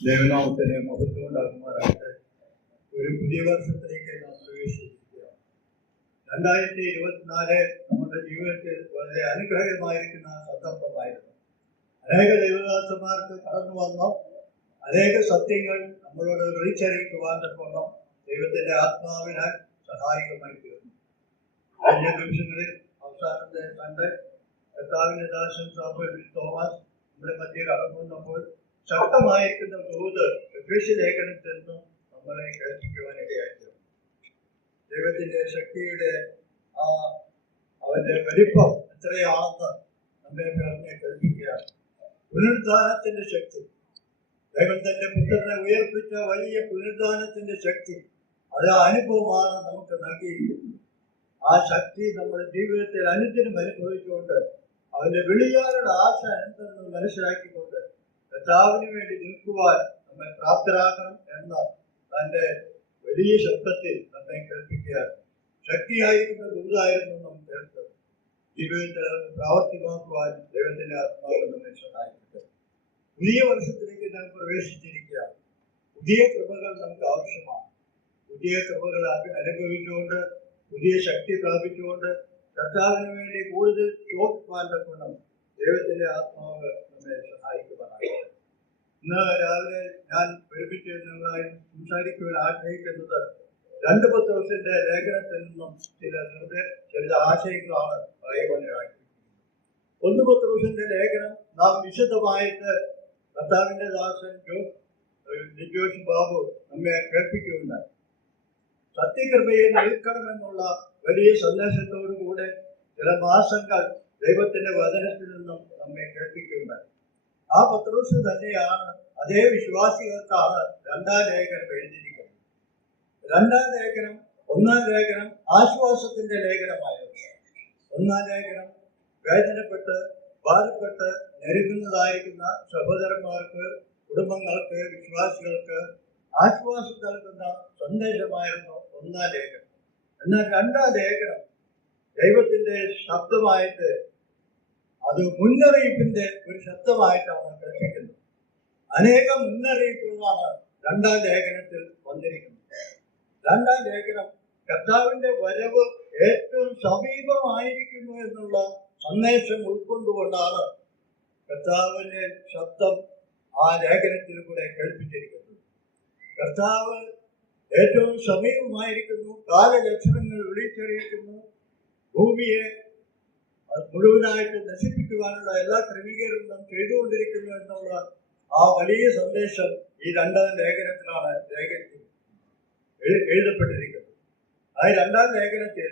ദൈവനാമത്തിന് മഹത്വം ഉണ്ടാകുമാറായിട്ട് ഒരു പുതിയ വർഷത്തിലേക്ക് നാം പ്രവേശിച്ചിരിക്കുകയാണ്. 2024 നമ്മുടെ ജീവിതത്തിൽ വളരെ അനുഗ്രഹമായിരിക്കുന്ന സന്ദർഭമായിരുന്നു. അനേക ദൈവദാസന്മാർക്ക് കടന്നു വന്ന അനേക സത്യങ്ങൾ നമ്മളോട് വിളിച്ചറിയിക്കുവാൻ തക്കവണ്ണം ദൈവത്തിന്റെ ആത്മാവിനാൽ സഹായകമായി തീർന്നു. കഴിഞ്ഞ ദിവസങ്ങളിൽ അവസാനത്തെ സൺഡേ കർത്താവിന്റെ ദാസൻ സാമുവേൽ തോമസ് നമ്മുടെ മധ്യ കടന്നു വന്നപ്പോൾ ശക്തമായിരിക്കുന്ന ദൂത് എഫേസ്യ ലേഖനത്തിൽ നിന്നും നമ്മളെ കേൾപ്പിക്കുവാനിടയായിരുന്നു. ദൈവത്തിന്റെ ശക്തിയുടെ അവന്റെ വലിപ്പം എത്രയാണെന്ന് നമ്മെ പറഞ്ഞ് കേൾപ്പിക്കുകയാണ്. പുനരുദ്ധാനത്തിന്റെ ശക്തി, ദൈവം തന്റെ പുത്രനെ ഉയർപ്പിച്ച വലിയ പുനരുദ്ധാനത്തിന്റെ ശക്തി, അത് അനുഭവമാണ് നമുക്ക് നൽകിയിരിക്കുന്നത്. ആ ശക്തി നമ്മുടെ ജീവിതത്തിൽ അനുദിനം അനുഭവിച്ചുകൊണ്ട് അവന്റെ വിളിയാരുടെ ആശ എന്തെന്ന് മനസ്സിലാക്കിക്കൊണ്ട് കർത്താവിന് വേണ്ടി നിൽക്കുവാൻ നമ്മെ പ്രാപ്തരാക്കണം എന്ന തന്റെ വലിയ ശബ്ദത്തിൽ നമ്മെ കേൾപ്പിക്കുകയാണ്. ശക്തിയായിരിക്കുന്ന ദൂതായിരുന്നു നാം കേൾത്തത്. ജീവിതത്തിൽ അത് പ്രാവർത്തികമാക്കുവാൻ ദൈവത്തിന്റെ ആത്മാവ് നമ്മെ സഹായിക്കട്ടെ. പുതിയ വർഷത്തിലേക്ക് നാം പ്രവേശിച്ചിരിക്കുകയാണ്. പുതിയ കൃപകൾ നമുക്ക് ആവശ്യമാണ്. പുതിയ കൃപകൾ അനുഭവിച്ചുകൊണ്ട് പുതിയ ശക്തി പ്രാപിച്ചുകൊണ്ട് കർത്താവിന് വേണ്ടി കൂടുതൽ ചോദിപ്പാൻ തക്കണം ദൈവത്തിന്റെ ആത്മാവ് നമ്മെ സഹായിക്കുവാനാണ്. ഇന്ന് രാവിലെ ഞാൻ ഒരുമിച്ച് നിങ്ങളായി സംസാരിക്കുവാൻ ആഗ്രഹിക്കുന്നത് 2 പത്രോസിന്റെ ലേഖനത്തിൽ നിന്നും ചില ആശയങ്ങളാണ് പറയുവാനായി. 1 പത്രോസിന്റെ ലേഖനം നാം വിശദമായിട്ട് കർത്താവിന്റെ ദാസൻ ജോഷ് ബാബു നമ്മെ കേൾപ്പിക്കുകയുണ്ടായി. സത്യകൃപയിൽ നിൽക്കണമെന്നുള്ള വലിയ സന്ദേശത്തോടുകൂടെ ചില മാസങ്ങൾ ദൈവത്തിന്റെ വചനത്തിൽ നിന്നും നമ്മെ കേൾപ്പിക്കുകയുണ്ടായി. ആ പത്രോസ് തന്നെയാണ് അതേ വിശ്വാസികൾക്കാണ് 2-ാം ലേഖനം എഴുതിയിരിക്കുന്നത്. 2-ാം ലേഖനം 1-ാം ലേഖനം ആശ്വാസത്തിന്റെ ലേഖനമായിരുന്നു. 1-ാം ലേഖനം വേദനപ്പെട്ട് ഭാരപ്പെട്ട് ഞെരുങ്ങുന്നതായിരിക്കുന്ന സഹോദരന്മാർക്ക്, കുടുംബങ്ങൾക്ക്, വിശ്വാസികൾക്ക് ആശ്വാസം നൽകുന്ന സന്ദേശമായിരുന്നു 1-ാം ലേഖനം. എന്നാൽ 2-ാം ലേഖനം ദൈവത്തിന്റെ ശബ്ദമായിട്ട്, അത് മുന്നറിയിപ്പിന്റെ ഒരു ശബ്ദമായിട്ടാണ് കേൾപ്പിക്കുന്നത്. അനേകം മുന്നറിയിപ്പുകളാണ് 2-ാം ലേഖനത്തിൽ വന്നിരിക്കുന്നത്. 2-ാം ലേഖനം കർത്താവിന്റെ വരവ് ഏറ്റവും സമീപമായിരിക്കുന്നു എന്നുള്ള സന്ദേശം ഉൾക്കൊണ്ടുകൊണ്ടാണ് കർത്താവിന്റെ ശബ്ദം ആ ലേഖനത്തിൽ കൂടെ കേൾപ്പിച്ചിരിക്കുന്നത്. കർത്താവ് ഏറ്റവും സമീപമായിരിക്കുന്നു, കാലലക്ഷണങ്ങൾ വിളിച്ചറിയിക്കുന്നു, ഭൂമിയെ മുഴുവനായിട്ട് നശിപ്പിക്കുവാനുള്ള എല്ലാ ക്രമീകരണങ്ങളും ചെയ്തുകൊണ്ടിരിക്കുന്നു എന്നുള്ള ആ വലിയ സന്ദേശം ഈ 2-ാം ലേഖനത്തിലാണ് എഴുതപ്പെട്ടിരിക്കുന്നത്. ആ 2-ാം ലേഖനത്തിൽ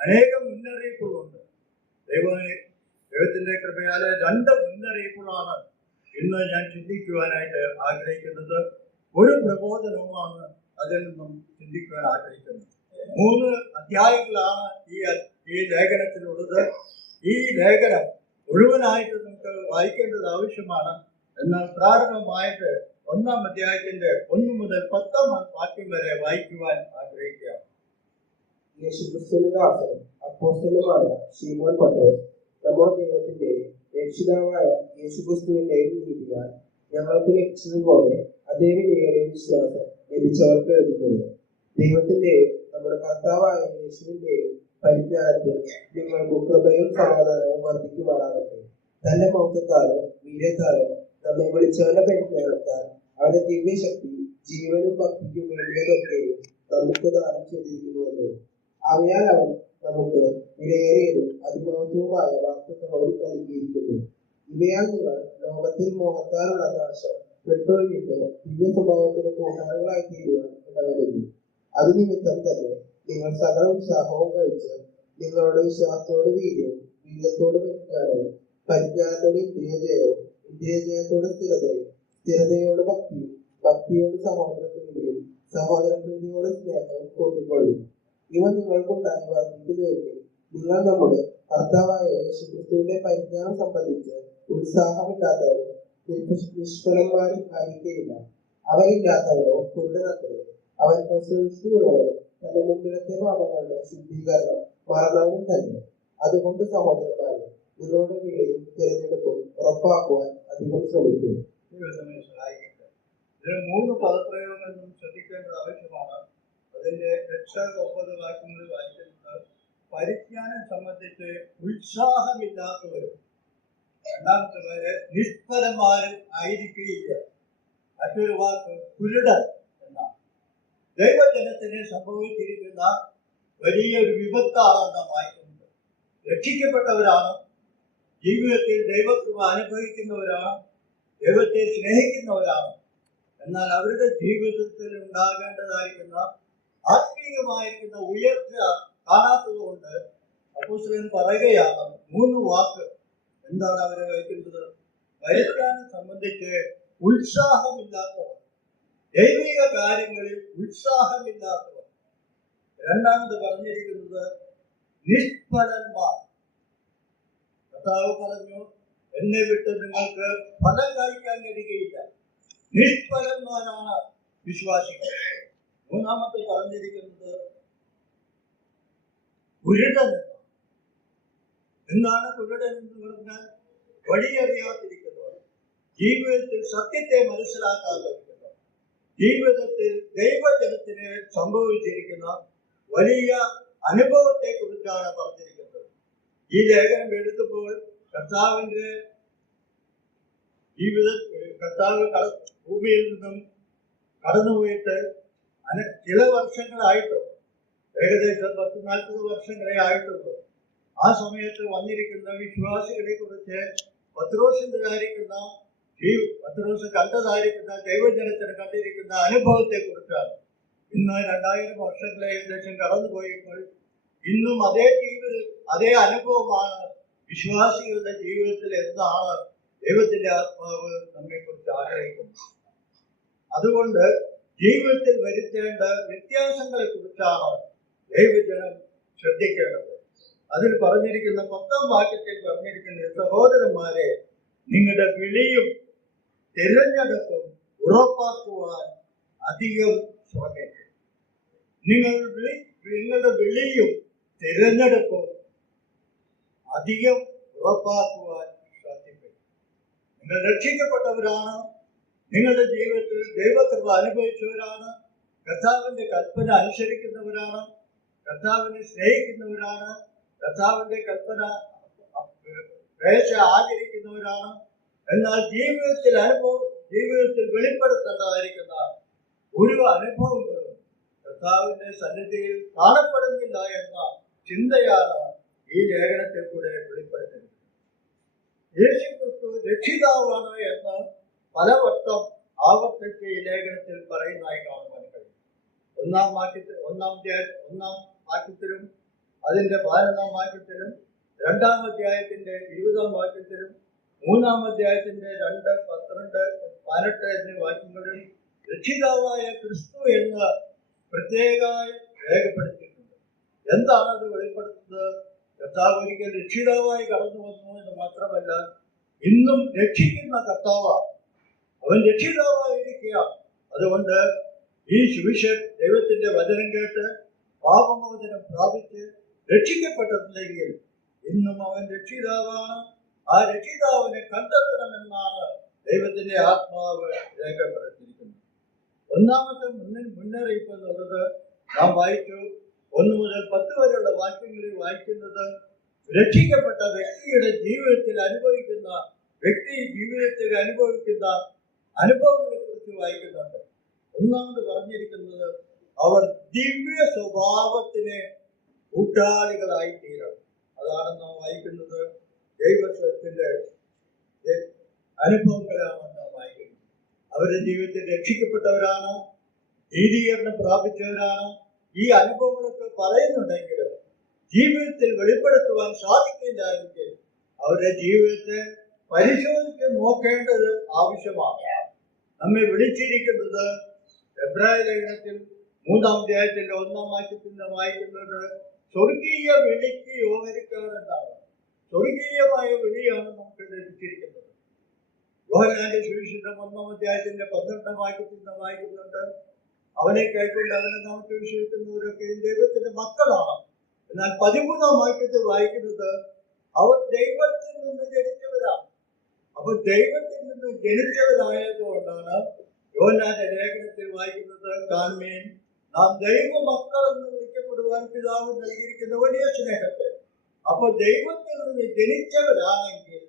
അനേകം മുന്നറിയിപ്പുകളുണ്ട്. ദൈവത്തിന്റെ കൃപയാലെ 2 മുന്നറിയിപ്പുകളാണ് ഇന്ന് ഞാൻ ചിന്തിക്കുവാനായിട്ട് ആഗ്രഹിക്കുന്നത്. ഒരു പ്രബോധനവുമാണ് അതിൽ നിന്നും ചിന്തിക്കുവാൻ ആഗ്രഹിക്കുന്നത്. 3 അധ്യായങ്ങളാണ് ഈ ലേഖനത്തിലുള്ളത്. ഈ ലേഖനം മുഴുവനായിട്ട് നമുക്ക് വായിക്കേണ്ടത് ആവശ്യമാണ്. എന്നാൽ പ്രാരംഭമായിട്ട് 1-ാം അധ്യായത്തിന്റെ 1 മുതൽ 10-ാം വാക്യം വരെ വായിക്കുവാൻ ആഗ്രഹിക്കുകയാണ്. യേശുക്രിസ്തുവിന്റെ ദാസനും അപ്പോസ്തലനുമായ ശീമോൻ പത്രോസ്, നമ്മുടെ ദൈവത്തിന്റെ രക്ഷിതാവായ യേശുക്രിസ്തുവിന്റെയും നീതിയാൽ ഞങ്ങൾക്ക് ലഭിച്ചതുപോലെ അതേ വിലയേറിയ വിശ്വാസം ലഭിച്ചവർക്ക് എഴുതുന്നത്, ദൈവത്തിന്റെയും നമ്മുടെ കർത്താവായ യേശുവിന്റെയും പരിജ്ഞാനത്തിൽ നിങ്ങൾക്ക് കൃപയും സമാധാനവും വർദ്ധിക്കുമാറാകട്ടെ. തന്റെ മൗത്വത്താലും വീര്യത്താലും നമ്മെ വിളിച്ചവന്റെ പരിജ്ഞാനത്താൽ അവന്റെ ദിവ്യശക്തി ജീവനും ഭക്തിക്കും വേണ്ടിയതൊക്കെയും നമുക്ക് ദാനം ചെയ്തിരിക്കുന്നുവല്ലോ. അവയാൽ അവൻ നമുക്ക് വിലയേറിയതും അതിമഹത്വവുമായ വാഗ്ദത്തങ്ങളും നൽകിയിരിക്കുന്നു. ഇവയാൽ നിങ്ങൾ ലോകത്തിൽ മോഹത്താലുള്ള നാശം വിട്ടൊഴിഞ്ഞിട്ട് ദിവ്യ സ്വഭാവത്തിന് കൂട്ടാളികളായി തീരുവാൻ ഇടവരുന്നു. അത് നിമിത്തം തന്നെ നിങ്ങൾ സകല ഉത്സാഹവും കഴിച്ച് നിങ്ങളുടെ വിശ്വാസത്തോട് വീര്യവും, വീര്യത്തോട് പരിജ്ഞാനവും, പരിജ്ഞാനത്തോട് ഇന്ദ്രിയജയവും, ഇന്ദ്രിയജയത്തോട് സ്ഥിരതയും, സ്ഥിരതയോട് ഭക്തിയും, ഭക്തിയോട് സഹോദരപ്രീതിയും, സഹോദരപ്രീതിയോട് സ്നേഹവും കൂട്ടിക്കൊള്ളും. ഇവ നിങ്ങൾക്കുണ്ടായി വർദ്ധിക്കുന്നുവെങ്കിൽ നിങ്ങൾ നമ്മുടെ കർത്താവായ യേശുക്രിസ്തുവിന്റെ പരിജ്ഞാനം സംബന്ധിച്ച് ഉത്സാഹമില്ലാത്തവരും നിഷ്ഫലന്മാരും ആയിരിക്കുകയില്ല. അവയില്ലാത്തവരോ കുരുടനത്രേ. അവൻ പ്രസൃഷ്ടിയുള്ളവരും തന്റെ മുമ്പിലത്തെ പാപങ്ങളുടെ ശുദ്ധീകരണം മറന്നവനും തന്നെ. അതുകൊണ്ട് സഹോദരന്മാരെ, നിങ്ങളുടെ വിളിയും തിരഞ്ഞെടുപ്പും ഉറപ്പാക്കുവാൻ അധികം ശ്രമിക്കും. ഇതിന് 3 പദപ്രയോഗങ്ങൾ നാം ശ്രദ്ധിക്കേണ്ടത് ആവശ്യമാണ്. അതിന്റെ 8-9 വാക്യങ്ങളിൽ വായിക്കുന്നത് പരിജ്ഞാനം സംബന്ധിച്ച് ഉത്സാഹമില്ലാത്തവരും, രണ്ടാമത്തെ പേര് നിഷ്ഫലന്മാരും ആയിരിക്കുകയില്ല. മറ്റൊരു വാക്ക് കുരുടൻ എന്നാണ്. ദൈവജനത്തിന് സംഭവിച്ചിരിക്കുന്ന വലിയൊരു വിപത്താണ് നാം വായിക്കുന്നത്. രക്ഷിക്കപ്പെട്ടവരാണ്, ജീവിതത്തിൽ ദൈവകൃപ അനുഭവിക്കുന്നവരാണ്, ദൈവത്തെ സ്നേഹിക്കുന്നവരാണ്. എന്നാൽ അവരുടെ ജീവിതത്തിൽ ഉണ്ടാകേണ്ടതായിരിക്കുന്ന ആത്മീയമായിരിക്കുന്ന ഉയർച്ച കാണാത്തത് കൊണ്ട് അപ്പോസ്തലൻ പറയുകയാണ് 3 വാക്ക്. എന്താണ് അവരെ വഹിക്കുന്നത്? പരിജ്ഞാനം സംബന്ധിച്ച് ഉത്സാഹമില്ലാത്തവർ, ദൈവിക കാര്യങ്ങളിൽ ഉത്സാഹമില്ലാത്തവർ. രണ്ടാമത് പറഞ്ഞിരിക്കുന്നത് നിഷ്ഫലന്മാർ. കർത്താവ് പറഞ്ഞു, എന്നെ വിട്ട് നിങ്ങൾക്ക് ഫലം കഴിക്കാൻ കഴിയുകയില്ല. നിഷ്ഫലന്മാരാണ് വിശ്വാസികൾ. മൂന്നാമത്തെ പറഞ്ഞിരിക്കുന്നത് കുരുടൻ. എന്താണ് കുരുടൻ എന്ന് പറഞ്ഞാൽ? വഴിയറിയാതിരിക്കുന്നവർ, ജീവിതത്തിൽ സത്യത്തെ മനസ്സിലാക്കാതിരിക്കുന്നവർ, ജീവിതത്തിൽ ദൈവജനത്തിന് സംഭവിച്ചിരിക്കുന്ന വലിയ അനുഭവത്തെ കുറിച്ചാണ് പറഞ്ഞിരിക്കുന്നത്. ഈ ലേഖനം എഴുതുമ്പോൾ കർത്താവിന്റെ കർത്താവ് ഭൂമിയിൽ നിന്നും കടന്നുപോയിട്ട് ചില വർഷങ്ങളായിട്ടുള്ളൂ, ഏകദേശം 10-40 വർഷങ്ങളെ ആയിട്ടുള്ളൂ. ആ സമയത്ത് വന്നിരിക്കുന്ന വിശ്വാസികളെ കുറിച്ച് പത്രോസ് കണ്ടതായിരിക്കുന്ന ദൈവജനത്തിന് കണ്ടിരിക്കുന്ന അനുഭവത്തെ കുറിച്ചാണ്. ഇന്ന് 2000 വർഷങ്ങളെ ഏകദേശം കടന്നുപോയപ്പോൾ ഇന്നും അതേ അനുഭവമാണ് വിശ്വാസികളുടെ ജീവിതത്തിൽ. എന്താണ് ദൈവത്തിന്റെ ആത്മാവ് നമ്മെ കുറിച്ച് ആഗ്രഹിക്കുന്നത്? അതുകൊണ്ട് ജീവിതത്തിൽ വരുത്തേണ്ട വ്യത്യാസങ്ങളെ കുറിച്ചാണ് ദൈവജനം ശ്രദ്ധിക്കേണ്ടത്. അതിൽ പറഞ്ഞിരിക്കുന്ന 10-ാം വാക്യത്തിൽ പറഞ്ഞിരിക്കുന്ന സഹോദരന്മാരെ, നിങ്ങളുടെ വിളിയും തിരഞ്ഞെടുപ്പും ഉറപ്പാക്കുവാൻ അധികം ശ്രമിക്കും. നിങ്ങളുടെ വിളിയും തിരഞ്ഞെടുപ്പും അധികം ഉറപ്പാക്കുവാൻ ശ്രദ്ധിക്കും. നിങ്ങൾ രക്ഷിക്കപ്പെട്ടവരാണ്, നിങ്ങളുടെ ജീവിതത്തിൽ ദൈവകൃപ അനുഭവിച്ചവരാണ്, കർത്താവിന്റെ കൽപ്പന അനുസരിക്കുന്നവരാണ്, കർത്താവിനെ സ്നേഹിക്കുന്നവരാണ്, കർത്താവിന്റെ കൽപ്പന വേഷ ആചരിക്കുന്നവരാണ്. എന്നാൽ ജീവിതത്തിൽ വെളിപ്പെടുത്തേണ്ടതായിരിക്കുന്ന ഒരു അനുഭവങ്ങളും കർത്താവിന്റെ സന്നിധിയിൽ കാണപ്പെടുന്നില്ല എന്ന ചിന്തയാണ് ഈ ലേഖനത്തിൽ കൂടെ വെളിപ്പെടുത്തുന്നത്. യേശുക്രിസ്തു രക്ഷിതാവാണ് എന്ന് പലവട്ടം ആവർത്തിച്ച് ഈ ലേഖനത്തിൽ പറയുന്നതായി കാണുവാൻ കഴിയും. 1-ാം വാക്യത്തിലും അതിന്റെ 15-ാം വാക്യത്തിലും 2-ാം അധ്യായത്തിന്റെ 20-ാം വാക്യത്തിലും 3-ാം അധ്യായത്തിന്റെ 2, 12, 18 എന്നീ വാക്യങ്ങളിൽ രക്ഷിതാവായ ക്രിസ്തു എന്ന് പ്രത്യേകമായി രേഖപ്പെടുത്തിയിട്ടുണ്ട്. എന്താണ് അത് വെളിപ്പെടുത്തുന്നത്? കർത്താവ് ഒരിക്കൽ രക്ഷിതാവായി കടന്നു വന്നു എന്ന് മാത്രമല്ല, ഇന്നും രക്ഷിക്കുന്ന കർത്താവാണ്. അവൻ രക്ഷിതാവായിരിക്കുകയാണ്. അതുകൊണ്ട് ഈ ദൈവത്തിന്റെ വചനം കേട്ട് പാപമോചനം പ്രാപിച്ച് രക്ഷിക്കപ്പെട്ടിട്ടുണ്ടെങ്കിൽ ഇന്നും അവൻ രക്ഷിതാവാണ്. ആ രക്ഷിതാവിനെ കണ്ടെത്തണമെന്നാണ് ദൈവത്തിന്റെ ആത്മാവ് രേഖപ്പെടുത്തിയിരിക്കുന്നത്. ഒന്നാമത്തെ മുന്നറിയിപ്പ് എന്നുള്ളത് നാം വായിച്ചു. 1 മുതൽ 10 വരെയുള്ള വാക്യങ്ങളിൽ വായിക്കുന്നത് രക്ഷിക്കപ്പെട്ട വ്യക്തിയുടെ ജീവിതത്തിൽ അനുഭവിക്കുന്ന അനുഭവങ്ങളെ കുറിച്ച് വായിക്കുന്നുണ്ട്. ഒന്നാമത് പറഞ്ഞിരിക്കുന്നത് അവർ ദിവ്യ സ്വഭാവത്തിന് കൂട്ടാളികളായി തീരണം. അതാണ് നാം വായിക്കുന്നത്. ദൈവത്തിന്റെ അനുഭവങ്ങളാണ് നാം വായിക്കുന്നത്. അവരുടെ ജീവിതത്തിൽ രക്ഷിക്കപ്പെട്ടവരാണ്, നീതീകരണം പ്രാപിച്ചവരാണ്. ഈ അനുഭവങ്ങളൊക്കെ പറയുന്നുണ്ടെങ്കിലും ജീവിതത്തിൽ വെളിപ്പെടുത്തുവാൻ സാധിക്കില്ലായെങ്കിൽ അവരുടെ ജീവിതത്തെ പരിശോധിച്ച് നോക്കേണ്ടത് ആവശ്യമാണ്. നമ്മെ വിളിച്ചിരിക്കുന്നത് എബ്രായ ലേഖനത്തിൽ 3-ാം അധ്യായത്തിന്റെ 1-ാം വാക്യത്തിൽ വായിക്കുന്നത് സ്വർഗീയ വിളിക്ക് യോഹരിക്കാരെന്നാണ്. സ്വർഗീയമായ വിളിയാണ് നമുക്ക് ലഭിച്ചിരിക്കുന്നത്. യോഹന്നാന്റെ സുവിശേഷം 1-ാം അധ്യായത്തിന്റെ 12-ാം വാക്യത്തിൽ നാം വായിക്കുന്നുണ്ട്, അവനെ കൈക്കൊണ്ട് അവനെ നമുക്ക് വിശ്വസിക്കുന്നവരൊക്കെ ദൈവത്തിന്റെ മക്കളാണ്. എന്നാൽ 13-ാം വാക്യത്തിൽ വായിക്കുന്നത് അവർ ദൈവത്തിൽ നിന്ന് ജനിച്ചവരാണ്. അപ്പൊ ദൈവത്തിൽ നിന്ന് ജനിച്ചവരായതുകൊണ്ടാണ് യോഹന്നാന്റെ ലേഖനത്തിൽ വായിക്കുന്നത് കാണുമേൻ, നാം ദൈവമക്കൾ എന്ന് വിളിക്കപ്പെടുവാൻ പിതാവ് നൽകിയിരിക്കുന്ന വലിയ സ്നേഹത്തെ. അപ്പൊ ദൈവത്തിൽ നിന്ന് ജനിച്ചവരാണെങ്കിൽ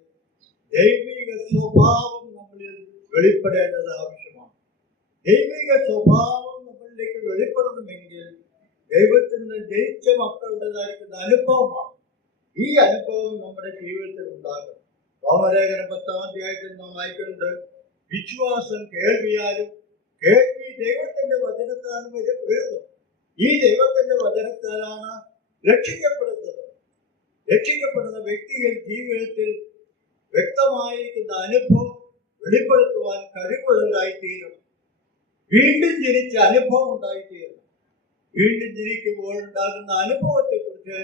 ദൈവിക സ്വഭാവം നമ്മളിൽ വെളിപ്പെടേണ്ടത് ആവശ്യമാണ്. ദൈവിക സ്വഭാവം നമ്മളിലേക്ക് വെളിപ്പെടണമെങ്കിൽ ദൈവത്തിൽ നിന്ന് ജനിച്ച മക്കളുടേതായിരിക്കുന്ന അനുഭവമാണ്. ഈ അനുഭവം നമ്മുടെ ജീവിതത്തിൽ ഉണ്ടാകും. റോമലേഖനം 10-ാം അധ്യായത്തിൽ നാം വായിക്കുന്നത്, വിശ്വാസം കേൾവിയാലും കേൾവി ദൈവത്തിന്റെ വചനത്താലും വരുന്നു. ഈ ദൈവത്തിന്റെ വചനത്താലാണ് രക്ഷിക്കപ്പെടുന്നത്. രക്ഷിക്കപ്പെടുന്ന വ്യക്തികൾ ജീവിതത്തിൽ വ്യക്തമായിരിക്കുന്ന അനുഭവം വെളിപ്പെടുത്തുവാൻ കഴിവുള്ളവരായിത്തീരണം. വീണ്ടും ജനിച്ച അനുഭവം ഉണ്ടായിത്തീരണം. വീണ്ടും ജനിക്കുമ്പോൾ ഉണ്ടാകുന്ന അനുഭവത്തെക്കുറിച്ച്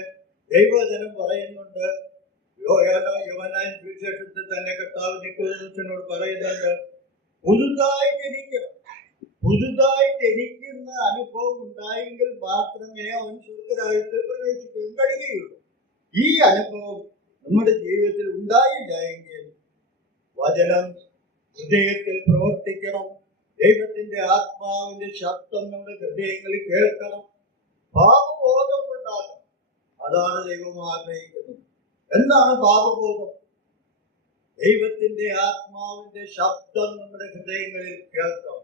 ദൈവവചനം പറയുന്നുണ്ട്. യോഹന്നാൻ സുവിശേഷത്തിൽ തന്നെ കർത്താവ് നിക്കോദോസിനോട് പറയുന്നുണ്ട്, പുതുതായി ജനിക്കണം. പുതുതായി ജനിക്കുന്ന അനുഭവം ഉണ്ടായെങ്കിൽ മാത്രമേ അവൻ സ്വർഗ്ഗരാജ്യത്തിൽ പ്രവേശിക്കാൻ കഴിയുകയുള്ളൂ. ഈ അനുഭവം നമ്മുടെ ജീവിതത്തിൽ ഉണ്ടായില്ല എങ്കിൽ വചനം ഹൃദയത്തിൽ പ്രവർത്തിക്കണം. ദൈവത്തിന്റെ ആത്മാവിന്റെ ശബ്ദം നമ്മുടെ ഹൃദയങ്ങളിൽ കേൾക്കണം. പാപബോധം ഉണ്ടാകണം. അതാണ് ദൈവം ആഗ്രഹിക്കുന്നത്. എന്താണ് പാപബോധം? ദൈവത്തിന്റെ ആത്മാവിന്റെ ശബ്ദം നമ്മുടെ ഹൃദയങ്ങളിൽ കേൾക്കണം.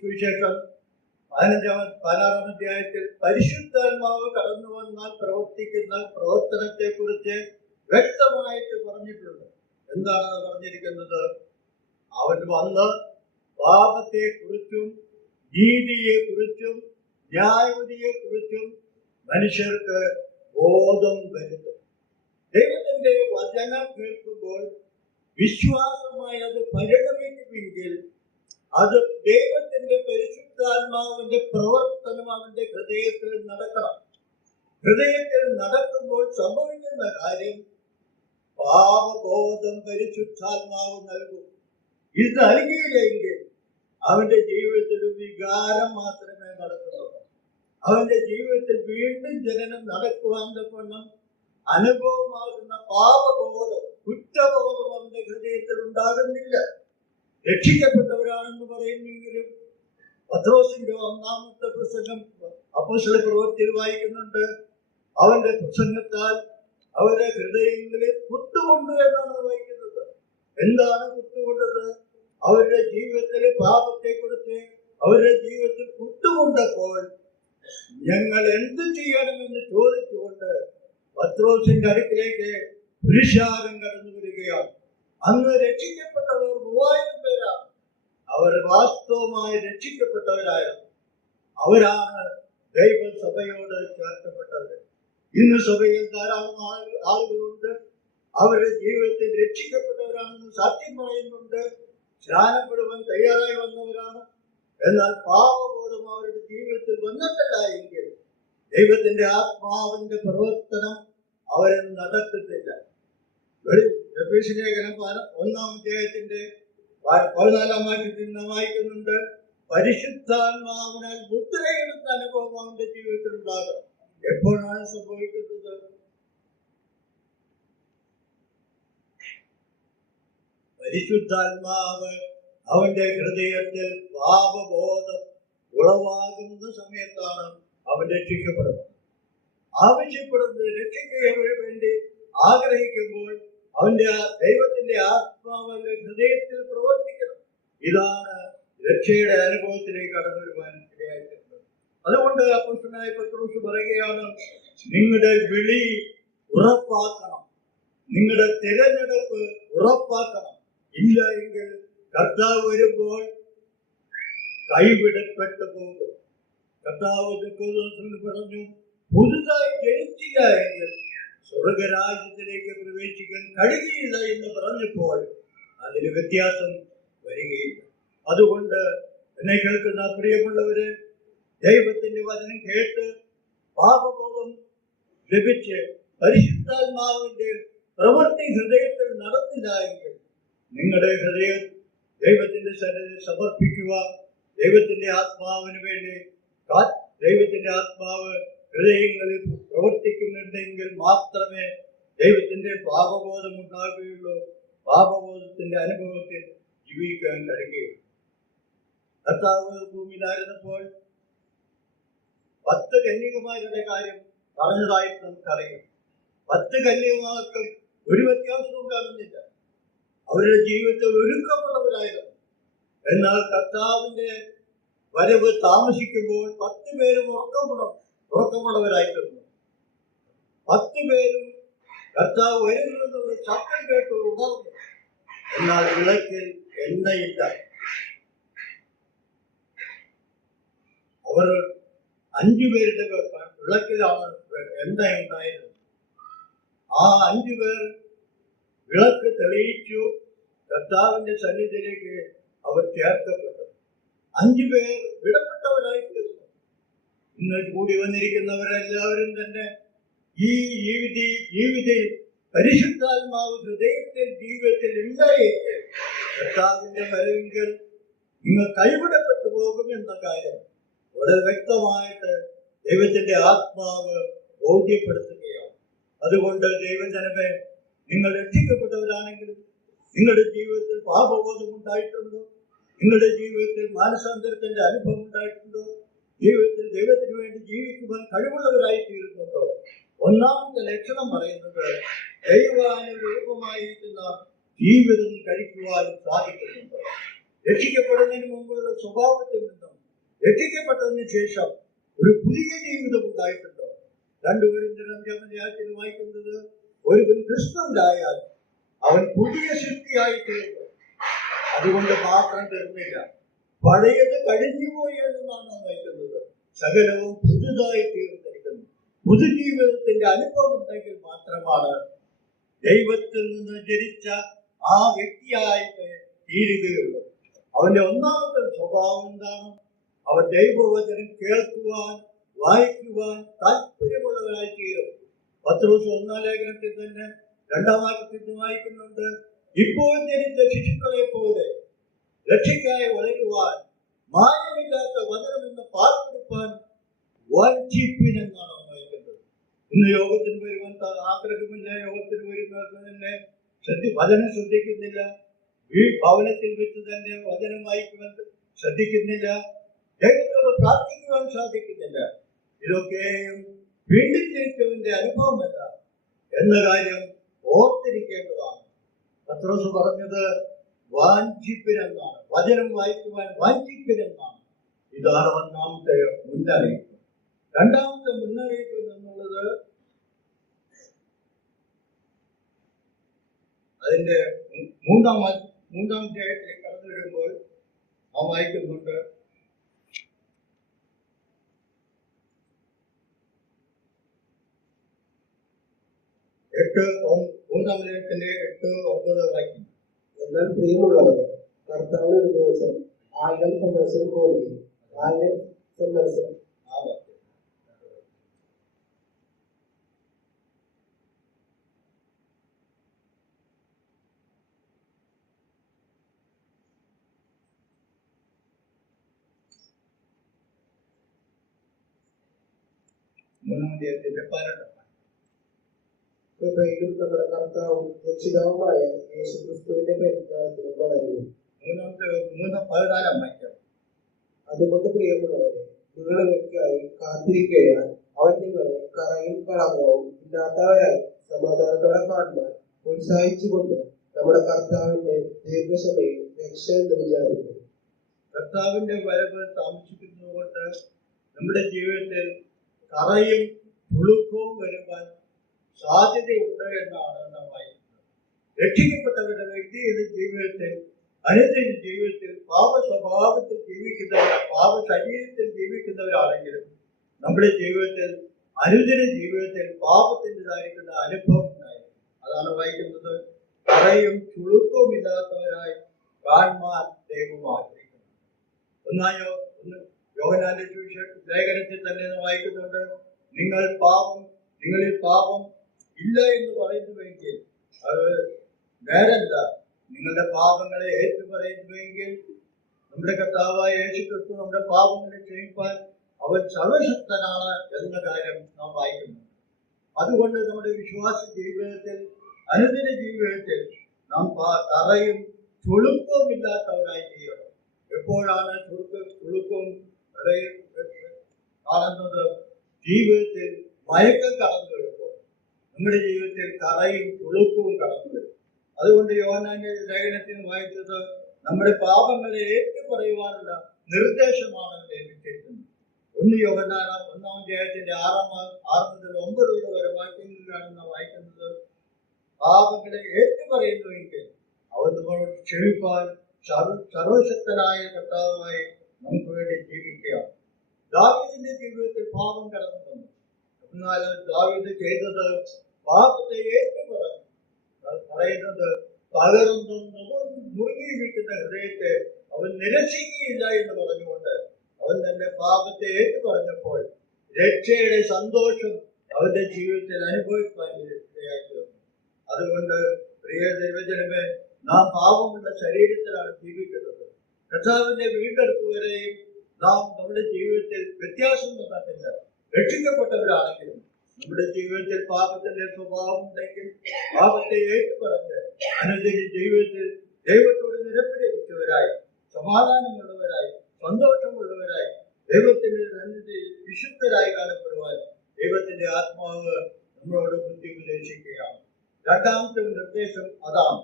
സുവിശേഷം 16-ാം അധ്യായത്തിൽ പരിശുദ്ധാത്മാവ് കടന്നു വന്നാൽ പ്രവർത്തിക്കുന്ന പ്രവർത്തനത്തെ കുറിച്ച് വ്യക്തമായിട്ട് പറഞ്ഞിട്ടുണ്ട്. എന്താണ് പറഞ്ഞിരിക്കുന്നത്? അവൻ വന്ന് പാപത്തെ കുറിച്ചും നീതിയെ കുറിച്ചും ന്യായവിധിയെ കുറിച്ചും മനുഷ്യർക്ക് ബോധം വരുത്തും. ദൈവത്തിന്റെ വചനം കേൾക്കുമ്പോൾ വിശ്വാസമായി അത് പരിണമിക്കുമെങ്കിൽ അത് ദൈവത്തിന്റെ പരിശുദ്ധാത്മാവിന്റെ പ്രവർത്തനം അവന്റെ ഹൃദയത്തിൽ നടക്കണം. ഹൃദയത്തിൽ നടക്കുമ്പോൾ സംഭവിക്കുന്ന കാര്യം, പാപബോധം പരിശുദ്ധാത്മാവ് നൽകും. ഇത് നൽകിയില്ലെങ്കിൽ അവന്റെ ജീവിതത്തിൽ വികാരം മാത്രമേ നടക്കുന്നുള്ളൂ. അവന്റെ ജീവിതത്തിൽ വീണ്ടും ജനനം നടക്കുവാൻ തക്കവണ്ണം അനുഭവമാകുന്ന പാപബോധം, കുറ്റബോധം അവന്റെ ഹൃദയത്തിൽ ഉണ്ടാകുന്നില്ല. രക്ഷിക്കപ്പെട്ടവരാണെന്ന് പറയുന്നെങ്കിലും പത്രോസിന്റെ 1-ാമത്തെ പ്രസംഗം അപ്പോസ്തല പ്രവൃത്തിയിൽ വായിക്കുന്നുണ്ട്. അവന്റെ പ്രസംഗത്താൽ അവരുടെ ഹൃദയങ്ങളിൽ കുത്തുകൊണ്ടു എന്നാണ് വായിക്കുന്നത്. എന്താണ് കുത്തുകൊണ്ടത്? അവരുടെ ജീവിതത്തിലെ പാപത്തെക്കുറിച്ച് അവരുടെ ജീവിതത്തിൽ കുത്തുകൊണ്ടപ്പോൾ ഞങ്ങൾ എന്ത് ചെയ്യണമെന്ന് ചോദിച്ചുകൊണ്ട് പത്രോസിന്റെ അടുക്കിലേക്ക് പുരുഷാരം കടന്നു വരികയാണ്. അന്ന് രക്ഷിക്കപ്പെട്ടവർ 3000 പേരാണ്. അവർ വാസ്തവമായി രക്ഷിക്കപ്പെട്ടവരായിരുന്നു. അവരാണ് ദൈവസഭയോട് ചേർക്കപ്പെട്ടവർ. ഇന്ന് സഭയിൽ ധാരാളം ആളുകളുണ്ട്. അവരുടെ ജീവിതത്തിൽ രക്ഷിക്കപ്പെട്ടവരാണെന്ന് സാക്ഷ്യം പറയുന്നുണ്ട്. സ്നാനപ്പെടുവാൻ തയ്യാറായി വന്നവരാണ്. എന്നാൽ പാപബോധം അവരുടെ ജീവിതത്തിൽ വന്നിട്ടില്ല എങ്കിൽ ദൈവത്തിന്റെ ആത്മാവിന്റെ പ്രവർത്തനം അവരിൽ നടക്കത്തില്ല. ലേഖനം 1-ാം അധ്യായത്തിന്റെ 14-ാം വാക്യത്തിൽ നാം വായിക്കുന്നുണ്ട്, പരിശുദ്ധാത്മാവിനാൽ മുദ്രയിടുന്ന അനുഭവം അവന്റെ ജീവിതത്തിൽ ഉണ്ടാകും. എപ്പോഴാണ് സംഭവിക്കുന്നത്? പരിശുദ്ധാത്മാവ് അവന്റെ ഹൃദയത്തിൽ പാപബോധം ഉളവാകുന്ന സമയത്താണ് അവൻ രക്ഷിക്കപ്പെടുന്നത്. ആവശ്യപ്പെടുന്നത് രക്ഷിക്കാൻ വേണ്ടി ആഗ്രഹിക്കുമ്പോൾ അവന്റെ ദൈവത്തിന്റെ ആത്മാവിന്റെ ഹൃദയത്തിൽ പ്രവർത്തിക്കണം. ഇതാണ് രക്ഷയുടെ അനുഭവത്തിലേക്ക് കടന്നു വരുവാൻ ഇടയായിട്ടുണ്ട്. അതുകൊണ്ട് അപ്പോസ്തലനായ പത്രോസ് പറയുകയാണ്, നിങ്ങളുടെ വിളി ഉറപ്പാക്കണം, നിങ്ങളുടെ തിരഞ്ഞെടുപ്പ് ഉറപ്പാക്കണം. ഇല്ല എങ്കിൽ കർത്താവ് വരുമ്പോൾ കൈവിടപ്പെട്ടു പോകും. കർത്താവ് നിക്കോദോസിനോട് പറഞ്ഞു, പുതുതായി ജനിച്ചില്ല എങ്കിൽ സ്വർഗരാജ്യത്തിലേക്ക് പ്രവേശിക്കാൻ കഴിയുകയില്ല എന്ന് പറഞ്ഞപ്പോൾ അതിന് വ്യത്യാസം വരികയില്ല. അതുകൊണ്ട് എന്നെ കേൾക്കുന്ന പ്രിയമുള്ളവര്, ദൈവത്തിന്റെ വചനം കേട്ട് പാപബോധം ലഭിച്ച് പരിശുദ്ധാത്മാവിന്റെ പ്രവൃത്തി ഹൃദയത്തിൽ നടന്നില്ല എങ്കിൽ നിങ്ങളുടെ ഹൃദയം ദൈവത്തിന്റെ സന്നിധിയിൽ സമർപ്പിക്കുക. ദൈവത്തിന്റെ ആത്മാവിന് വേണ്ടി ദൈവത്തിന്റെ ആത്മാവ് ഹൃദയങ്ങളിൽ പ്രവർത്തിക്കുന്നുണ്ടെങ്കിൽ മാത്രമേ ദൈവത്തിന്റെ പാപബോധം ഉണ്ടാകുകയുള്ളൂ. പാപബോധത്തിന്റെ അനുഭവത്തിൽ ജീവിക്കാൻ കഴിയുകയുള്ളൂ. കർത്താവ് ഭൂമിയിലായിരുന്നപ്പോൾ 10 കന്യകമാരുടെ കാര്യം പറഞ്ഞതായിട്ട് നമുക്കറിയാം. 10 കന്യകമാർക്കും ഒരു വ്യത്യാസവും കാണുന്നില്ല. അവരുടെ ജീവിതത്തിൽ ഒരുക്കമുള്ളവരായിരുന്നു. എന്നാൽ കർത്താവിന്റെ വരവ് താമസിക്കുമ്പോൾ 10 പേരും ഉറക്കമുള്ളവരായിരുന്നു. 10 പേരും കർത്താവ് വരുന്നതെന്നുള്ള ശബ്ദം കേട്ട് ഉണർന്നു. എന്നാൽ വിളക്കിൽ എണ്ണയില്ല. അവർ 5 പേരുടെ വിളക്കിലാണ് എണ്ണ ഉണ്ടായിരുന്നത്. ആ 5 പേർ വിളക്ക് തെളിയിച്ചു. കർത്താവിന്റെ സന്നിധിയിലേക്ക് അവർ ചേർക്കപ്പെട്ടു. 5 പേർ വിടപ്പെട്ടവരായിത്തീർന്നു. ഇന്ന് കൂടി വന്നിരിക്കുന്നവരെല്ലാവരും തന്നെ ഈ ജീവിതത്തിൽ പരിശുദ്ധാത്മാവ് ഹൃദയത്തിൽ ജീവിതത്തിൽ ഉണ്ടായിട്ട് കർത്താവിന്റെ വരവെങ്കിൽ നിങ്ങൾ കൈവിടപ്പെട്ടു പോകുമെന്ന കാര്യം വളരെ വ്യക്തമായിട്ട് ദൈവത്തിന്റെ ആത്മാവ് ബോധ്യപ്പെടുത്തുകയാണ്. അതുകൊണ്ട് ദൈവജനമേ, നിങ്ങൾ രക്ഷിക്കപ്പെട്ടവരാണെങ്കിലും നിങ്ങളുടെ ജീവിതത്തിൽ പാപബോധം ഉണ്ടായിട്ടുണ്ടോ? നിങ്ങളുടെ ജീവിതത്തിൽ മാനസാന്തരത്തിന്റെ അനുഭവം ഉണ്ടായിട്ടുണ്ടോ? ജീവിതത്തിൽ ദൈവത്തിന് വേണ്ടി ജീവിക്കുവാൻ കഴിവുള്ളവരായി തീരുന്നുണ്ടോ? ഒന്നാമത്തെ ലക്ഷണം പറയുന്നത് ദൈവാനുരൂപമായിരിക്കുന്ന ജീവിതം കഴിക്കുവാൻ സാധിക്കുന്നുണ്ടോ? രക്ഷിക്കപ്പെടുന്നതിന് മുമ്പുള്ള സ്വഭാവത്തിൽ നിന്നും രക്ഷിക്കപ്പെട്ടതിന് ശേഷം ഒരു പുതിയ ജീവിതം ഉണ്ടായിട്ടുണ്ടോ? 2 കൊരിന്ത്യർ 5-ാം വായിക്കുന്നത്, ഒരുവൻ ക്രിസ്തുവിലായാൽ അവൻ പുതിയ സൃഷ്ടിയായി തീർന്നു. അതുകൊണ്ട് മാത്രം തീർന്നില്ല, പഴയത് കഴിഞ്ഞുപോയി എന്നാണ് വായിക്കുന്നത്. സകലവും പുതുതായി തീർന്നിരിക്കുന്നു. പുതുജീവിതത്തിന്റെ അനുഭവം ഉണ്ടെങ്കിൽ മാത്രമാണ് ദൈവത്തിൽ നിന്ന് ജനിച്ച ആ വ്യക്തിയായിട്ട് തീരുകയുള്ളൂ. അവന്റെ ഒന്നാമത്തെ സ്വഭാവം എന്താണ്? അവൻ ദൈവവചനം കേൾക്കുവാൻ, വായിക്കുവാൻ താല്പര്യമുള്ളവരായി തീരും. പത്രോസ് 1-ാം ലേഖനത്തിൽ തന്നെ 2-ാം വാക്യത്തിൽ വായിക്കുന്നുണ്ട്, ഇപ്പോൾ ജനിച്ച ശിശുക്കളെ പോലെ രക്ഷയ്ക്കായി വളരുവാൻ, മായമില്ലാത്ത വചനമെന്ന് പാർപ്പെടുപ്പാൻ വാഞ്ചിപ്പിനെന്നാണ് വായിക്കുന്നത്. ഇന്ന് യോഗത്തിന് വരുവാൻ ആഗ്രഹമില്ല. യോഗത്തിന് വരുന്നവർക്ക് തന്നെ വചനം ശ്രദ്ധിക്കുന്നില്ല. ഈ ഭവനത്തിൽ വെച്ച് തന്നെ വചനം വായിക്കുവാൻ ശ്രദ്ധിക്കുന്നില്ല. ദൈവത്തോട് പ്രാർത്ഥിക്കുവാൻ സാധിക്കുന്നില്ല. ഇതൊക്കെയും വീണ്ടും ജനിച്ചവന്റെ അനുഭവമല്ല എന്ന കാര്യം ഓർത്തിരിക്കേണ്ടതാണ്. പത്രോസ് പറഞ്ഞത് വാഞ്ചിപ്പിനെന്നാണ്, വചനം വായിക്കുവാൻ വാഞ്ചിപ്പിനെന്നാണ്. ഇതാണ് ഒന്നാമത്തെ മുന്നറിയിപ്പ്. രണ്ടാമത്തെ മുന്നറിയിപ്പ് എന്നുള്ളത് അതിന്റെ 3-ാം അധ്യായത്തിലേക്ക് കടന്നു വരുമ്പോൾ നാം വായിക്കുന്നുണ്ട്, 3-ാം അധ്യായത്തിന്റെ 8-9 വായിക്കുന്നു. എന്നാൽ പ്രിയമുള്ളവരെ, കർത്താവിന് ഒരു ദിവസം 1000 സംവത്സരം പോലെയും 1000 സംവത്സരം കൃപയിലും നമ്മുടെ കർത്താവും രക്ഷിതാവുമായ യേശുക്രിസ്തുവിന്റെ പരിജ്ഞാനത്തിലും വളരുന്നു. 14-ാം വാക്യം. അതുകൊണ്ട് പ്രിയമുള്ളവരെ, നിങ്ങൾ ഇവയ്ക്കായി കാത്തിരിക്കയാൽ അവൻ നിങ്ങളെ കറയും കളങ്കവും ഇല്ലാത്തവരായി സമാധാനത്തോടെ കാണുവാൻ ഉത്സാഹിച്ചുകൊണ്ട് നമ്മുടെ കർത്താവിന്റെ ദീർഘക്ഷമയിൽ രക്ഷ എന്ന് വിചാരിക്കുന്നു. കർത്താവിന്റെ വരവ് താമസിക്കുന്നതുകൊണ്ട് നമ്മുടെ ജീവിതത്തിൽ കറയും പുളുക്കവും വരുവാൻ സാധ്യതയുണ്ട് എന്നാണ് നാം വായിക്കുന്നത്. രക്ഷിക്കപ്പെട്ടവരുടെ വ്യക്തിയുടെ ജീവിതത്തിൽ, അനുദിന ജീവിതത്തിൽ പാപ സ്വഭാവത്തിൽ പാപ ശരീരത്തിൽ ജീവിക്കുന്നവരാണെങ്കിലും നമ്മുടെ ജീവിതത്തിൽ അനുദിന ജീവിതത്തിൽ പാപത്തിൻ്റെതായിരിക്കുന്ന അനുഭവം ഉണ്ടായിരുന്നു. അതാണ് വായിക്കുന്നത്, കറയും ചുളുക്കവും ഇല്ലാത്തവരായി കാണുവാൻ ദൈവം ആഗ്രഹിക്കുന്നു. യോഹന്നാന്റെ ലേഖനത്തിൽ തന്നെ വായിക്കുന്നുണ്ട്, നിങ്ങളിൽ പാപം ഇല്ല എന്ന് പറയുന്നുവെങ്കിൽ അത് നേരല്ല. നിങ്ങളുടെ പാപങ്ങളെ ഏറ്റുപറയുന്നുവെങ്കിൽ നമ്മുടെ കർത്താവായ യേശുക്രിസ്തു നമ്മുടെ പാപങ്ങളെ ക്ഷമിപ്പാൻ അവൻ സർവശക്തനാണ് എന്ന കാര്യം നാം വായിക്കുന്നു. അതുകൊണ്ട് നമ്മുടെ വിശ്വാസ ജീവിതത്തിൽ, അനുദിന ജീവിതത്തിൽ നാം കറയും ചുളുക്കവും ഇല്ലാത്തവരായി തീരണം. എപ്പോഴാണ് ചുളുക്കം തുളുക്കും കാണുന്നത് ജീവിതത്തിൽ മയക്കം കടന്നു വരുമ്പോൾ നമ്മുടെ ജീവിതത്തിൽ കറയും തുളുക്കവും കടന്നു വരും. അതുകൊണ്ട് യോഹന്നാന്റെ ലേഖനത്തിൽ വായിച്ചത് നമ്മുടെ പാപങ്ങളെ ഏറ്റുപറയുവാനുള്ള നിർദ്ദേശമാണ് ലഭിച്ചിരിക്കുന്നത്. 1 യോഹന്നാൻ 1-ാം അധ്യായത്തിന്റെ 6 മുതൽ 9 വരെ വാക്യങ്ങളിലാണ് നാം വായിക്കുന്നത്. പാപങ്ങളെ ഏറ്റുപറയുന്നുവെങ്കിൽ അവൻ നമ്മളോട് ക്ഷമിപ്പാൻ സർവശക്തനായ കർത്താവുമായി നമുക്ക് വേണ്ടി ജീവിക്കുക. ദാവീദിന്റെ ജീവിതത്തിൽ പാപം കടന്നു വന്നു. എന്നാൽ ദാവീദ് ചെയ്തത് പാപത്തെ ഏറ്റുപറഞ്ഞു. പറയുന്നത് തകർന്നും മുറുകി വീട്ടുന്ന ഹൃദയത്തെ അവൻ നിരസിക്കുകയില്ല എന്ന് പറഞ്ഞുകൊണ്ട് അവൻ തന്റെ പാപത്തെ ഏറ്റുപറഞ്ഞപ്പോൾ രക്ഷയുടെ സന്തോഷം അവന്റെ ജീവിതത്തിൽ അനുഭവിക്കാൻ ഇടയായിത്തീർന്നു. അതുകൊണ്ട് പ്രിയ ദൈവജനമേ, നാം പാപമുള്ള ശരീരത്തിലാണ് ജീവിക്കുന്നത്. കർത്താവിന്റെ വീണ്ടെടുപ്പ് വരെയും നാം നമ്മുടെ ജീവിതത്തിൽ വ്യത്യാസം വന്നിട്ടില്ല. രക്ഷിക്കപ്പെട്ടവരാണെങ്കിലും നമ്മുടെ ജീവിതത്തിൽ പാപത്തിന്റെ സ്വഭാവം ഉണ്ടെങ്കിൽ പാപത്തെ ഏറ്റുപറഞ്ഞ് അനുദിന ജീവിതത്തിൽ ദൈവത്തോട് നിരപ്പിടിച്ചവരായി, സമാധാനമുള്ളവരായി, സന്തോഷമുള്ളവരായി, ദൈവത്തിന്റെ സന്നിധിയിൽ വിശുദ്ധരായി കാണപ്പെടുവാൻ ദൈവത്തിന്റെ ആത്മാവ് നമ്മളോട് ബുദ്ധി ഉപദേശിക്കുകയാണ്. രണ്ടാമത്തെ നിർദ്ദേശം അതാണ്.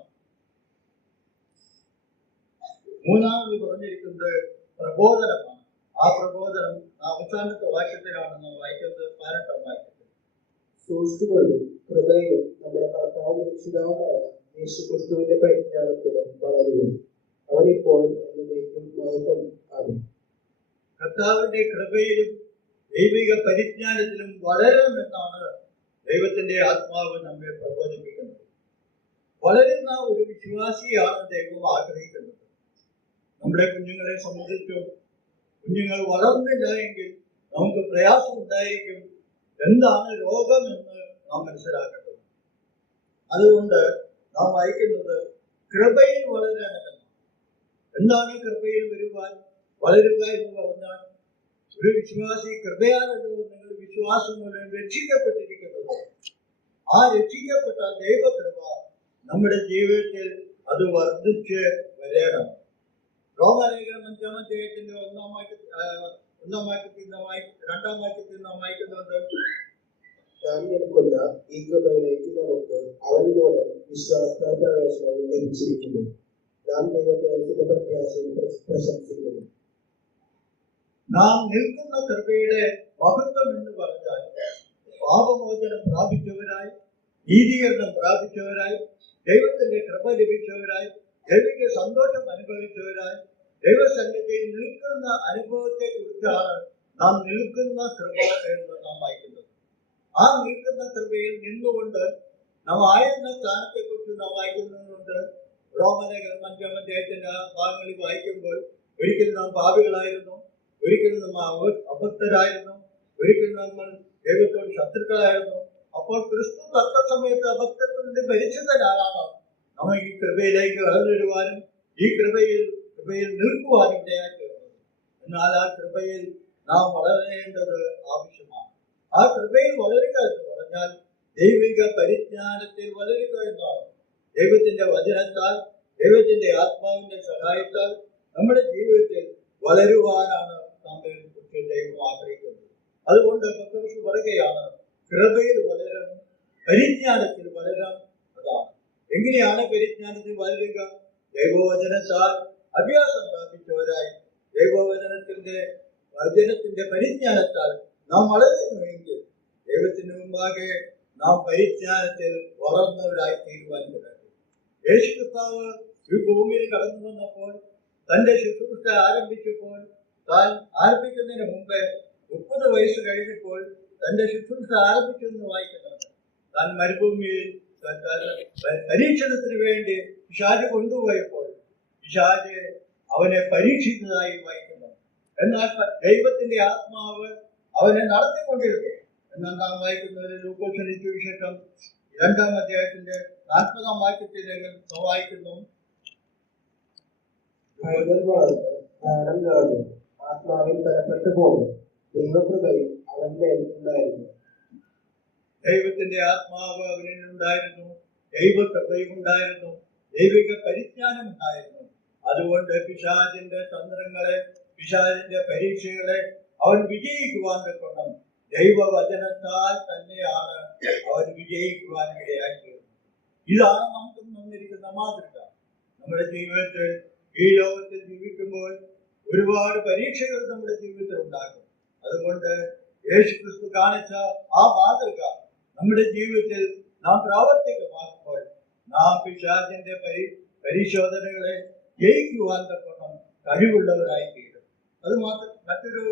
മൂന്നാമത് പറഞ്ഞിരിക്കുന്നത് പ്രബോധനമാണ്. ആ പ്രബോധനം അവസാനത്തെ വാക്യത്തിലാണ് നാം വായിക്കുന്നത്. 18-ാം വാക്യത്തിൽ സൂക്ഷിച്ചുകൊള്ളും, കൃപയിലും നമ്മുടെ കർത്താവും രക്ഷിതാവുമായ യേശുക്രിസ്തുവിന്റെ പരിജ്ഞാനത്തിലും വളരുക. അവനിപ്പോഴും എന്നേക്കും മഹത്വം ആകും. കർത്താവിന്റെ കൃപയിലും ദൈവിക പരിജ്ഞാനത്തിലും വളരണമെന്നാണ് ദൈവത്തിന്റെ ആത്മാവ് നമ്മെ പ്രബോധിപ്പിക്കുന്നത്. വളരുന്ന ഒരു വിശ്വാസിയാണ് ദൈവം ആഗ്രഹിക്കുന്നത്. നമ്മുടെ കുഞ്ഞുങ്ങളെ സംബന്ധിച്ചും കുഞ്ഞുങ്ങൾ വളർന്നില്ല എങ്കിൽ നമുക്ക് പ്രയാസം ഉണ്ടായിരിക്കും. എന്താണ് രോഗമെന്ന് നാം മനസ്സിലാക്കേണ്ടത്. അതുകൊണ്ട് നാം വായിക്കുന്നത് കൃപയിൽ വളരണമെന്നാണ്. എന്താണ് കൃപയിൽ വളരുക എന്ന് പറഞ്ഞാൽ, ഒരു വിശ്വാസി കൃപയാലല്ലോ നിങ്ങൾ വിശ്വാസം മൂലം രക്ഷിക്കപ്പെട്ടിരിക്കുന്നത്. ആ രക്ഷിക്കപ്പെട്ട ദൈവകൃപ നമ്മുടെ ജീവിതത്തിൽ അത് വർദ്ധിച്ച് വരണം. റോമാലേഖനം 5-ാം അധ്യായത്തിന്റെ 1-ാം വാക്യത്തിൽ നാം വായിക്കുന്നുണ്ട്, നാം നിൽക്കുന്ന ഈ കൃപയിലേക്ക് നമുക്ക് അവൻ മൂലം വിശ്വാസ പ്രവേശനവും ലഭിച്ചിരിക്കുന്നു. നാം ദൈവത്തിന്റെ പ്രത്യാശയിൽ പ്രശംസിക്കുന്നു. നാം നിൽക്കുന്ന കൃപയുടെ മഹത്വം എന്ന് പറഞ്ഞാൽ പാപമോചനം പ്രാപിച്ചവരായി, നീതീകരണം പ്രാപിച്ചവരായി, ദൈവത്തിന്റെ കൃപ ലഭിച്ചവരായി, ദൈവിക സന്തോഷം അനുഭവിച്ചവരായി ദൈവസന്നിധിയിൽ നിൽക്കുന്ന അനുഭവത്തെ കുറിച്ചാണ് നാം നിൽക്കുന്ന കൃപ എന്ന് നാം വായിക്കുന്നത്. ആ നിൽക്കുന്ന കൃപയിൽ നിന്നുകൊണ്ട് നാം ആയിരുന്ന സ്ഥാനത്തെ കുറിച്ച് നാം വായിക്കുന്നുണ്ട്. റോമലേഖനം 5-ാം അധ്യായത്തിന്റെ ഭാഗങ്ങളിൽ വായിക്കുമ്പോൾ ഒരിക്കൽ നാം പാപികളായിരുന്നു, ഒരിക്കൽ നമ്മൾ അഭക്തരായിരുന്നു, ഒരിക്കൽ നമ്മൾ ദൈവത്തോട് ശത്രുക്കളായിരുന്നു. അപ്പോൾ ക്രിസ്തു തക്ക സമയത്ത് അഭക്തത്വത്തിന്റെ പരിചിതനാണ് നമ്മൾ ഈ കൃപയിലേക്ക് വളർന്നു വരുവാനും ഈ കൃപയിൽ നിൽക്കുവാനും ഇടയാക്കിയത്. എന്നാൽ ആ കൃപയിൽ നാം വളരേണ്ടത് ആവശ്യമാണ്. ആ കൃപയിൽ വളരുക എന്ന് പറഞ്ഞാൽ ദൈവിക പരിജ്ഞാനത്തിൽ വളരുക എന്നാണ്. ദൈവത്തിന്റെ വചനത്താൽ, ദൈവത്തിന്റെ ആത്മാവിന്റെ സഹായത്താൽ നമ്മുടെ ജീവിതത്തിൽ വളരുവാനാണ് നമ്മെ കുറിച്ച് ദൈവം ആഗ്രഹിക്കുന്നത്. അതുകൊണ്ട് പത്രോസ് പറയുകയാണ്, കൃപയിൽ വളരണം, പരിജ്ഞാനത്തിൽ വളരണം. അതാണ്. എങ്ങനെയാണ് പരിജ്ഞാനത്തിൽ വളരുക? ദൈവവചനത്താൽ അഭ്യാസം പ്രാപിച്ചവരായി, വചനത്തിന്റെ പരിജ്ഞാനത്താൽ നാം വളരുന്നുവെങ്കിൽ ദൈവത്തിന് മുമ്പാകെ നാം പരിജ്ഞാനത്തിൽ വളർന്നവരായി തീരുവാൻ കഴിയും. യേശു കർത്താവ് ഈ ഭൂമിയിൽ കടന്നു വന്നപ്പോൾ, തന്റെ ശുശ്രൂഷ ആരംഭിച്ചപ്പോൾ, താൻ ആരംഭിക്കുന്നതിന് മുമ്പേ 30 വയസ്സ് കഴിഞ്ഞപ്പോൾ തന്റെ ശുശ്രൂഷ ആരംഭിച്ചെന്ന് വായിക്കുന്നുണ്ട്. താൻ മരുഭൂമിയിൽ പരീക്ഷണത്തിന് വേണ്ടി പിശാച് കൊണ്ടുപോയപ്പോൾ പിശാച് അവനെ പരീക്ഷിച്ചതായി വായിക്കുന്നു. എന്നാൽ ദൈവത്തിന്റെ ആത്മാവ് അവനെ നടത്തിക്കൊണ്ടിരുന്നു. എന്നാൽ നാം വായിക്കുന്നത് ലൂക്കോസിന്റെ സുവിശേഷം 2-ാം അധ്യായത്തിന്റെ 40-ാം വാക്യത്തിലേക്ക് വായിക്കുന്നു, ആത്മാവിൽ ബലപ്പെട്ടു പോകും, ദൈവകൃപയിൽ അവന്റെ ഉണ്ടായിരുന്നു. ദൈവത്തിന്റെ ആത്മാവ് അവനിൽ ഉണ്ടായിരുന്നു, ദൈവകൃപയും ഉണ്ടായിരുന്നു, ദൈവിക പരിജ്ഞാനം ഉണ്ടായിരുന്നു. അതുകൊണ്ട് പിശാചിന്റെ തന്ത്രങ്ങളെ, പിശാചിന്റെ പരീക്ഷകളെ അവൻ വിജയിക്കുവാൻ തക്കണം ദൈവവചനത്താൽ തന്നെയാണ് അവൻ വിജയിക്കുവാൻ ഇടയാക്കിയത്. ഇതാണ് നമുക്ക് തന്നിരിക്കുന്ന മാതൃക. നമ്മുടെ ജീവിതത്തിൽ ഈ ലോകത്തിൽ ജീവിക്കുമ്പോൾ ഒരുപാട് പരീക്ഷകൾ നമ്മുടെ ജീവിതത്തിൽ ഉണ്ടാകും. അതുകൊണ്ട് യേശുക്രിസ്തു കാണിച്ച ആ മാതൃക നമ്മുടെ ജീവിതത്തിൽ നാം പ്രാവർത്തികമാക്കുമ്പോൾ നാം പിശാചിന്റെ പരിശോധനകളെ ജയിക്കുവാൻ തക്കണം കഴിവുള്ളവരായി തീരും. അത് മാത്രം മറ്റൊരു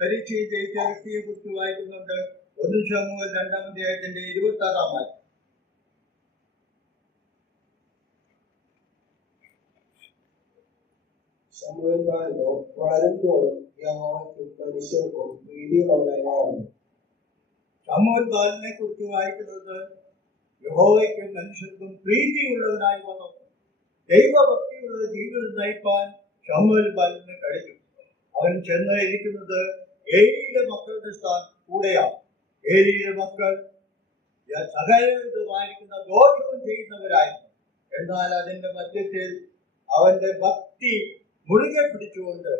പരീക്ഷയിൽ ജയിച്ച വ്യക്തിയെ കുറിച്ച് വായിക്കുന്നുണ്ട്. 1 ശമൂവേൽ 2-ാം അധ്യായത്തിന്റെ 26-ാം വാക്യം. ശമൂവേൽ വളരുന്തോറും യഹോവയ്ക്കും മനുഷ്യർക്കും പ്രീതിയുള്ളവരായി മാറുന്നു. ശമൂവേൽ ബാലനെ കുറിച്ച് വായിക്കുന്നത് യഹോവയ്ക്കും മനുഷ്യർക്കും പ്രീതിയുള്ളവനായി വളർന്നു. ദൈവഭക്തിയുള്ള ജീവിതം നയിപ്പാൻ ശമൂവേൽ ബാലന് കഴിഞ്ഞു. അവൻ ചെന്ന് ഇരിക്കുന്നത് ഏലിയുടെ മക്കളുടെ കൂടെയാണ്. ഏലിയുടെ മക്കൾ സകലവിധമായിരിക്കുന്ന ദോഷവും ചെയ്യുന്നവരായിരുന്നു. എന്നാൽ അതിന്റെ മധ്യത്തിൽ അവന്റെ ഭക്തി മുറുകെ പിടിച്ചുകൊണ്ട്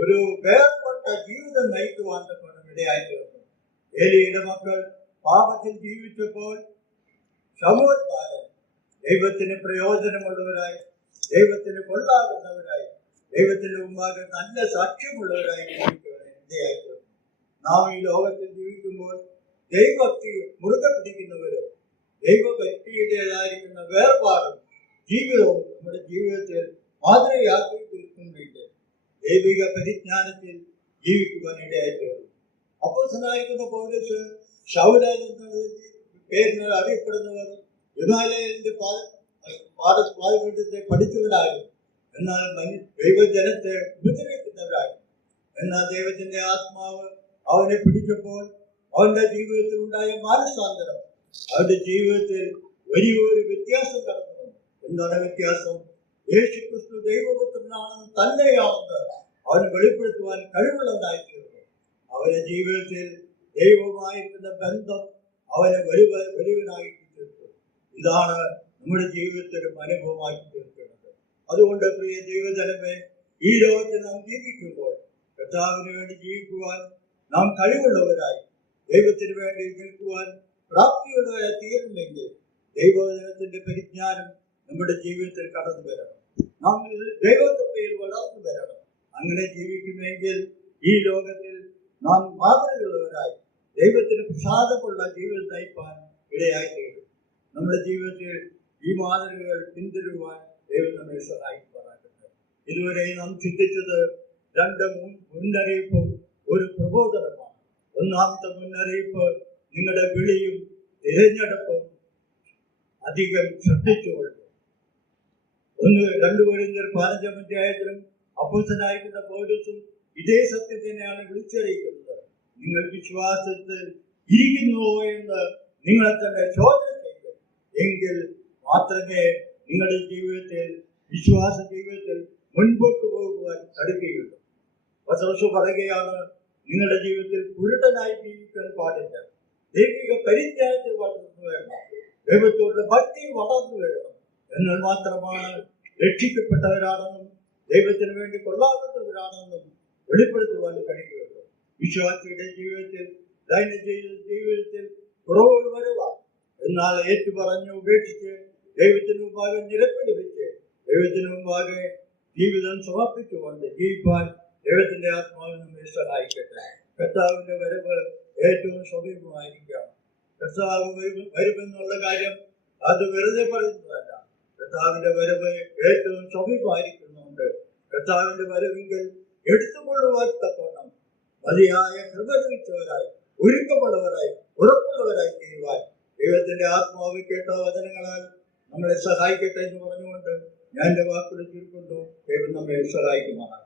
ഒരു വേർപെട്ട ജീവിതം നയിക്കുവാൻ ഇടയായി തീർന്നു. ഏലിയുടെ മക്കൾ പാപത്തിൽ ജീവിച്ചപ്പോൾ ശമൂവേൽ ബാലൻ ദൈവത്തിന് പ്രയോജനമുള്ളവരായി, ദൈവത്തിന് കൊള്ളാകുന്നവരായി, ദൈവത്തിന്റെ മുമ്പാകെ നല്ല സാക്ഷ്യമുള്ളവരായി ജീവിക്കുവാൻ ഇടയായി തീർന്നു. നാം ഈ ലോകത്തിൽ ജീവിക്കുമ്പോൾ ദൈവഭക്തി മുറുകെ പിടിക്കുന്നവരും ദൈവഭക്തിയുടേതായിരിക്കുന്ന വേർപാടും ജീവിതവും നമ്മുടെ ജീവിതത്തിൽ മാതൃകയാക്കി തീർക്കുന്നുണ്ട്. ദൈവിക പരിജ്ഞാനത്തിൽ ജീവിക്കുവാൻ ഇടയായി തീർന്നു. അപ്പോസ്തലനായിരിക്കുന്ന പൗലോസ് ശൗല എന്ന പേരിന് അറിയപ്പെടുന്നവർ ഹിമാലയന്റെ പാഠപീഠത്തെ പഠിച്ചവരായിരുന്നു. എന്നാൽ ദൈവജനത്തെ ഉപദ്രവിക്കുന്നവരായിരുന്നു. എന്നാൽ ദൈവത്തിന്റെ ആത്മാവ് അവനെ പിടിച്ചപ്പോൾ അവന്റെ ജീവിതത്തിൽ ഉണ്ടായ മാനസാന്തരം അവന്റെ ജീവിതത്തിൽ വലിയൊരു വ്യത്യാസം കടന്നു വന്നു. എന്താണ് വ്യത്യാസം? യേശുക്രിസ്തു ദൈവപുത്രനാണെന്ന് തന്നെയാണെന്ന് അവന് വെളിപ്പെടുത്തുവാൻ കഴിവുള്ളതായിത്തീർന്നു. അവന്റെ ജീവിതത്തിൽ ദൈവവുമായിരിക്കുന്ന ബന്ധം അവനെ വലിയവനാക്കി തീർത്തു. ഇതാണ് നമ്മുടെ ജീവിതത്തിലും അനുഭവമാക്കി തീർക്കുന്നത്. അതുകൊണ്ട് പ്രിയ ദൈവജനമേ, ഈ ലോകത്തിൽ നാം ജീവിക്കുമ്പോൾ കർത്താവിന് വേണ്ടി ജീവിക്കുവാൻ നാം കഴിവുള്ളവരായി, ദൈവത്തിന് വേണ്ടി നിൽക്കുവാൻ പ്രാപ്തിയുള്ളവരായി തീരുന്നെങ്കിൽ ദൈവവചനത്തിന്റെ പരിജ്ഞാനം നമ്മുടെ ജീവിതത്തിൽ കടന്നു വരണം. നാം ദൈവകൃപയിൽ വളർന്നു വരണം. അങ്ങനെ ജീവിക്കുമെങ്കിൽ ഈ ലോകത്തിൽ നാം മാതൃകയുള്ളവരായി ദൈവത്തിന് പ്രസാദമുള്ള ജീവിതം നയിപ്പാൻ ഇടയായി തീരും. നമ്മുടെ ജീവിതത്തിൽ ഈ മാതൃകകൾ പിന്തുടരുവാൻ ദൈവം നമ്മെ സഹായിക്കുവാനാകുന്നത്. ഇതുവരെ നാം ചിന്തിച്ചത് 2 മുന്നറിയിപ്പും ഒരു പ്രബോധനമാണ്. ഒന്നാമത്തെ മുന്നറിയിപ്പ്, നിങ്ങളുടെ വിളിയും തിരഞ്ഞെടുപ്പും അധികം ശ്രദ്ധിച്ചുകൊള്ളു. 2 കൊരിന്ത്യർ 15-ാം അധ്യായത്തിലും അപ്പോസ്തലനായിരിക്കുന്ന പൗലോസും ഇതേ സത്യം തന്നെയാണ് വിളിച്ചറിയിക്കുന്നത്. നിങ്ങൾ വിശ്വാസത്തിൽ ഇരിക്കുന്നുവോ എന്ന് നിങ്ങളെ തന്നെ ചോദ്യം ചെയ്യുക. എങ്കിൽ മാത്രമേ നിങ്ങളുടെ ജീവിതത്തിൽ, വിശ്വാസ ജീവിതത്തിൽ മുൻപോട്ട് പോകുവാൻ കഴിയുകയുള്ളൂ. പത്രോസ് പറയുകയാണ്, നിങ്ങളുടെ ജീവിതത്തിൽ കുരുടനായി ജീവിക്കാൻ പാടില്ല. ദൈവിക പരിജ്ഞാനത്തിൽ വളർന്നു വരണം, ദൈവത്തോടുള്ള ഭക്തി വളർന്നു വരണം. എന്നാൽ മാത്രമാണ് രക്ഷിക്കപ്പെട്ടവരാണെന്നും ദൈവത്തിന് വേണ്ടി കൊള്ളാകുന്നവരാണെന്നും വെളിപ്പെടുത്തുവാൻ കഴിയുകയുള്ളൂ. വിശ്വാസിയുടെ ജീവിതത്തിൽ, ദൈനംദിന ജീവിതത്തിൽ കുറവുകൾ വരുവാം. എന്നാൽ ഏറ്റുപറഞ്ഞ് ഉപേക്ഷിച്ച് ദൈവത്തിന് മുമ്പാകെ നിരപ്പിൽ വെച്ച് ദൈവത്തിന് മുമ്പാകെ ജീവിതം സമർപ്പിച്ചുകൊണ്ട് ജീവിപ്പാൻ ദൈവത്തിന്റെ ആത്മാവ് നമ്മെ സഹായിക്കട്ടെ. കർത്താവിന്റെ വരവ് ഏറ്റവും സമീപമായിരിക്കാം. കർത്താവ് വരുമെന്നുള്ള കാര്യം അത് വെറുതെ പറയുന്നതല്ല. കർത്താവിന്റെ വരവ് ഏറ്റവും സമീപമായിരിക്കുന്നുണ്ട്. കർത്താവിന്റെ വരവെങ്കിൽ എടുത്തുകൊള്ളുവാൻ തക്കവണ്ണം മതിയായ കൃപ ലഭിച്ചവരായി, ഒരുക്കമുള്ളവരായി, ഉറപ്പുള്ളവരായി തീരുവാൻ ദൈവത്തിന്റെ ആത്മാവ് കേട്ട വചനങ്ങളാൽ നമ്മളെ സഹായിക്കട്ടെ എന്ന് പറഞ്ഞുകൊണ്ട് ഞാൻ എന്റെ വാക്കുകൾ ചുരുക്കുന്നു. ദൈവം നമ്മെ സഹായിക്കുമാറാണ്.